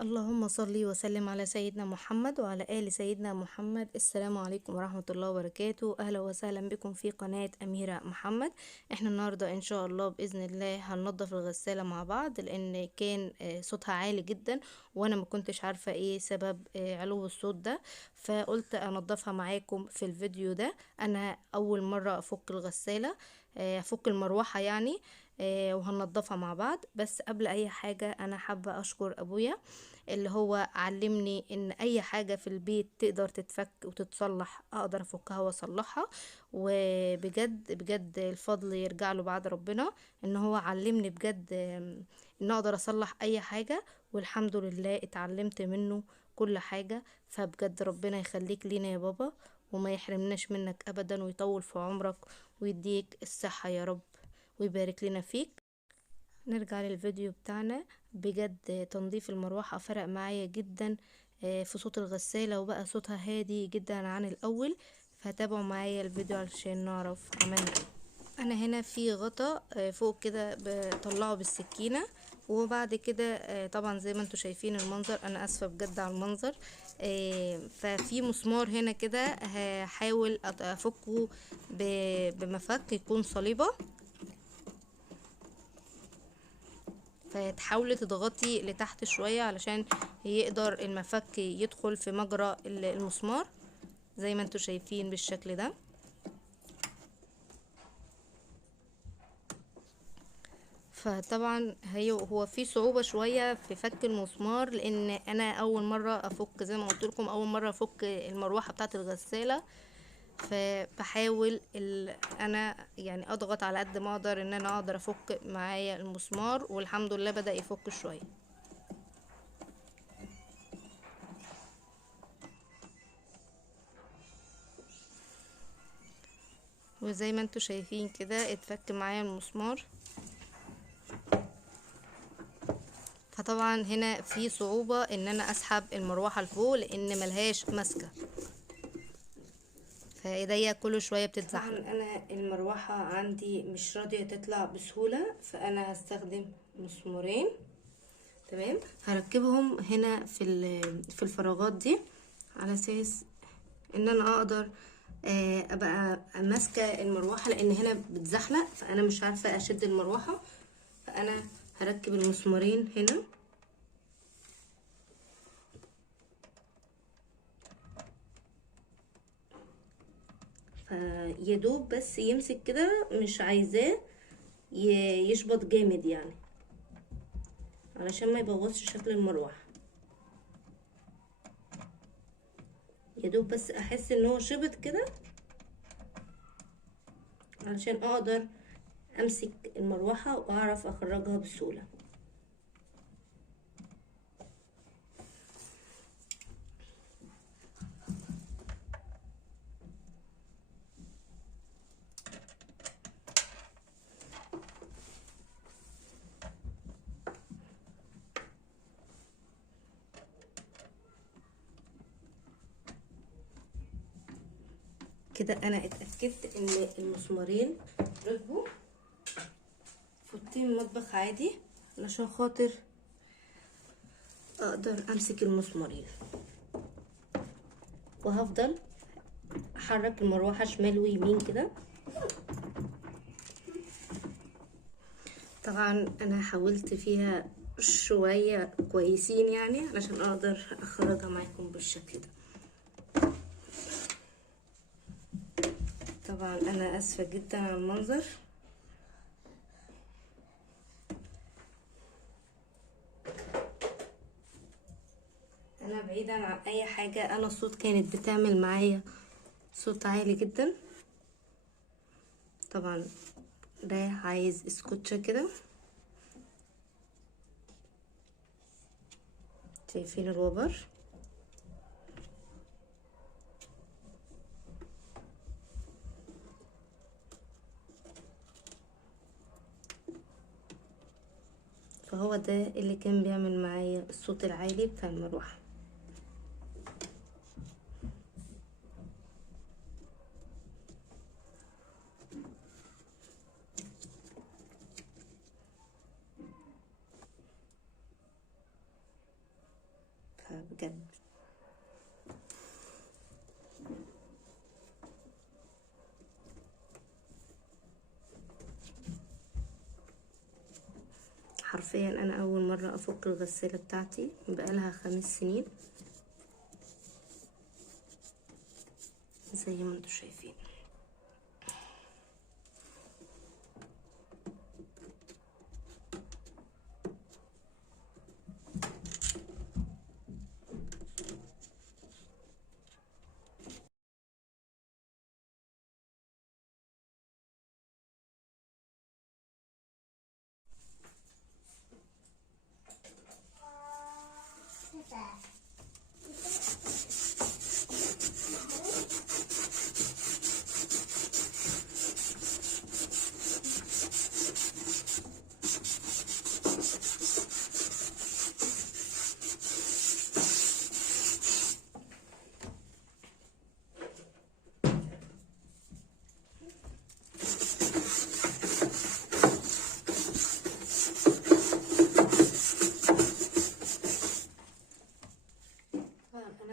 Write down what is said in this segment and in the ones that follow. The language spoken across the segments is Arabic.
اللهم صل وسلم على سيدنا محمد وعلى آل سيدنا محمد. السلام عليكم ورحمة الله وبركاته. أهلا وسهلا بكم في قناة أميرة محمد. احنا النهاردة إن شاء الله بإذن الله هننضف الغسالة مع بعض، لأن كان صوتها عالي جدا وأنا ما كنتش عارفة إيه سبب علو الصوت ده، فقلت أنضفها معاكم في الفيديو ده. أنا أول مرة أفك الغسالة، أفك المروحة يعني، وهننضفها مع بعض. بس قبل أي حاجة أنا حابة أشكر أبويا اللي هو علمني ان اي حاجة في البيت تقدر تتفك وتتصلح اقدر افكها واصلحها. وبجد بجد الفضل يرجع له بعد ربنا، ان هو علمني بجد ان اقدر اصلح اي حاجة، والحمد لله اتعلمت منه كل حاجة. فبجد ربنا يخليك لينا يا بابا، وما يحرمناش منك ابدا، ويطول في عمرك ويديك الصحة يا رب، ويبارك لنا فيك. نرجع للفيديو بتاعنا. بجد تنظيف المروحة فرق معايا جدا في صوت الغسالة، وبقى صوتها هادي جدا عن الأول. فتابعوا معايا الفيديو علشان نعرف عملنا ايه. أنا هنا في غطا فوق كده بطلعه بالسكينة، وبعد كده طبعا زي ما انتوا شايفين المنظر، انا اسفة بجد على المنظر. ففي مسمار هنا كده هحاول افكه بمفك يكون صليبة، فتحاولي تضغطي لتحت شوية علشان يقدر المفك يدخل في مجرى المسمار زي ما انتوا شايفين بالشكل ده. فطبعا هو في صعوبة شوية في فك المسمار، لان انا اول مرة افك، زي ما قلت لكم اول مرة افك المروحة بتاعة الغسالة. فبحاول انا يعني اضغط على قد ما اقدر ان انا اقدر افك معايا المسمار، والحمد لله بدأ يفك شوية. وزي ما انتوا شايفين كده اتفك معايا المسمار. فطبعا هنا في صعوبة ان انا اسحب المروحة لفوق لان ملهاش ماسكة، فايديا كل شوية بتتزحلق. طبعا انا المروحة عندي مش راضية تطلع بسهولة، فانا هستخدم مسمارين. تمام، هركبهم هنا في الفراغات دي على اساس ان انا اقدر ابقى ماسكة المروحة، لان هنا بتزحلق فانا مش عارفة اشد المروحة. فانا هركب المسمارين هنا، فيدوب بس يمسك كده، مش عايزاه يشبط جامد يعني علشان ما يبوظش شكل المروحه. يدوب بس احس ان هو شبط كده علشان اقدر امسك المروحه واعرف اخرجها بسهوله. كده انا اتاكدت ان المسمارين ركبوا فوطين المطبخ عادي، علشان خاطر اقدر امسك المسمارين. وهفضل احرك المروحه شمال ويمين كده. طبعا انا حاولت فيها شوية كويسين يعني علشان اقدر اخرجها معاكم بالشكل ده. طبعا انا اسفة جدا على المنظر. انا بعيدا عن اي حاجة، انا الصوت كانت بتعمل معايا صوت عالي جدا. طبعا ده عايز اسكوتشة كده. شايفين الوبر؟ فهو ده اللي كان بيعمل معايا الصوت العالي بتاع المروحة. بجد. حرفيا انا اول مرة افك الغسالة بتاعتي، بقالها 5 سنين زي ما انتوا شايفين.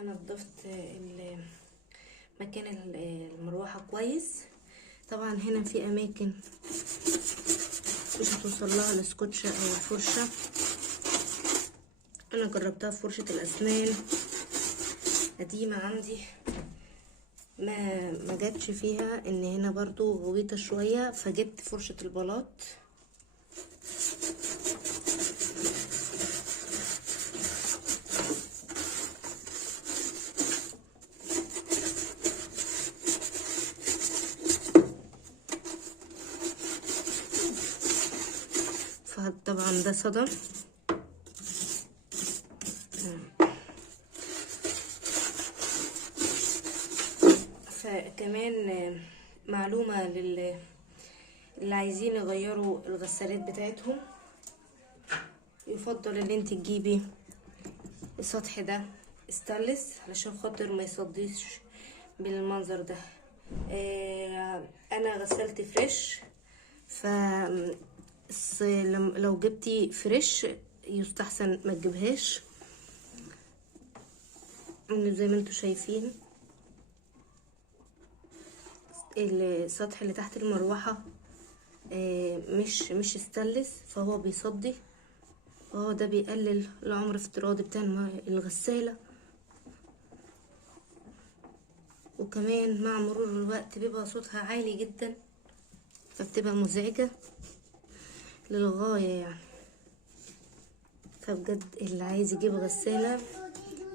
انا نظفت مكان المروحة كويس. طبعا هنا في اماكن مش هتوصل لها السكوتشة او الفرشة. انا جربتها في فرشة الاسنان قديمة عندي، ما جاتش فيها، ان هنا برضو غويطة شوية، فجبت فرشة البلاط. فطبعا ده صدم. فكمان معلومة اللي عايزين يغيروا الغسالات بتاعتهم، يفضل ان انت تجيبي السطح ده استانلس علشان خاطر ما يصديش بالمنظر ده. انا غسلت فريش، ف لو جبتي فريش يستحسن ما تجيبهاش. زي ما انتوا شايفين السطح اللي تحت المروحة مش استانلس، فهو بيصدي، وهو ده بيقلل العمر افتراضي بتاع الغسالة. وكمان مع مرور الوقت بيبقى صوتها عالي جدا، فبتبقى مزعجة للغاية يعني. فبجد اللي عايز يجيب غسالة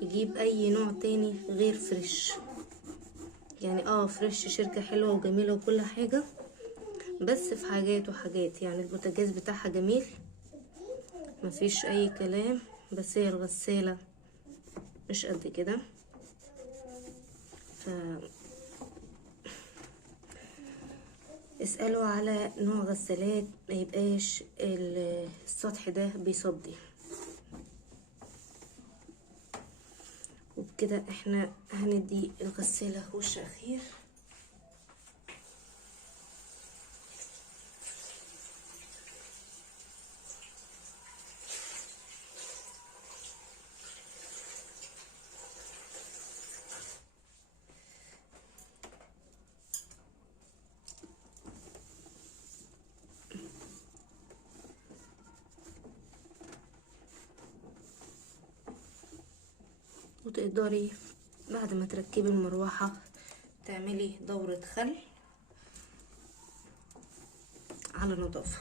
يجيب اي نوع تاني غير فريش. يعني فريش شركة حلوة وجميلة وكل حاجة، بس في حاجات وحاجات. يعني البوتاجاز بتاعها جميل مفيش اي كلام، بس هي الغسالة مش قد كده. اسألوا على نوع غسالات ما يبقاش السطح ده بيصدي. وبكده احنا هندي الغسالة وش اخير. وتقدري بعد ما تركبي المروحة تعملي دورة خل على نظافة.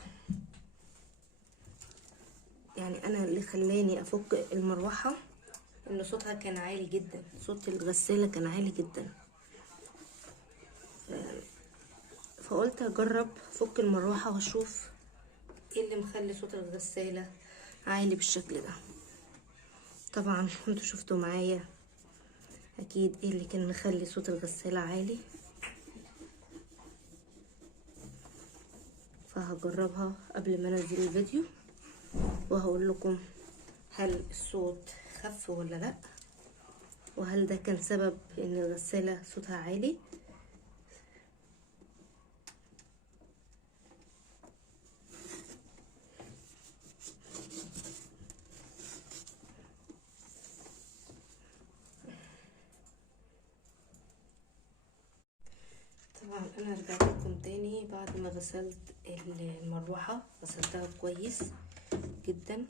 يعني انا اللي خلاني افك المروحة ان صوتها كان عالي جدا، صوت الغسالة كان عالي جدا، فقلت اجرب افك المروحة واشوف ايه اللي مخلي صوت الغسالة عالي بالشكل ده. طبعا انتوا شفتوا معايا اكيد ايه اللي كان مخلي صوت الغسالة عالي، فهجربها قبل ما انزل الفيديو وهقول لكم هل الصوت خف ولا لا، وهل ده كان سبب ان الغسالة صوتها عالي. طبعا انا رجعت لكم تاني بعد ما غسلت المروحة، غسلتها كويس جدا.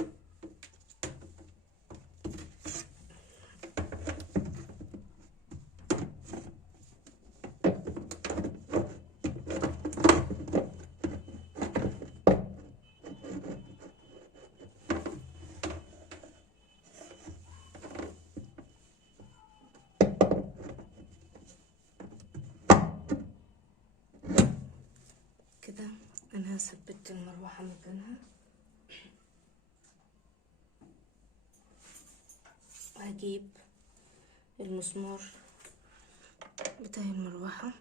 كده انا ثبت المروحة مكانها، وهجيب المسمار بتاع المروحة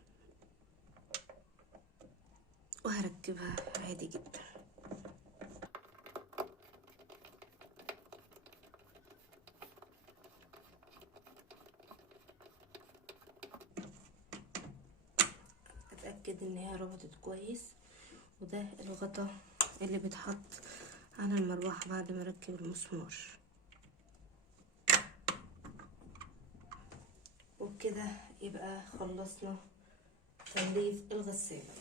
وهركبها عادي جدا. اتأكد ان هي ربطت كويس، وده الغطا اللي بيتحط على المروحة بعد ما اركب المسمار. وبكده يبقى خلصنا تنظيف الغسالة.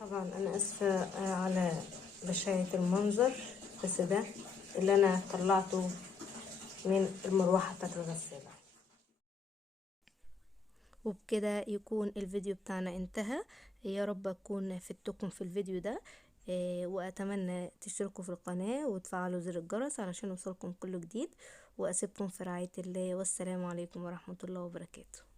طبعا انا اسفة على بشاعة المنظر، بس ده اللي انا طلعته من المروحة بتاعت الغسالة. وبكده يكون الفيديو بتاعنا انتهى. يا رب اكون فدتكم في الفيديو ده، واتمنى تشتركوا في القناة وتفعلوا زر الجرس علشان يوصلكم كل جديد. واسيبكم في رعاية الله، والسلام عليكم ورحمة الله وبركاته.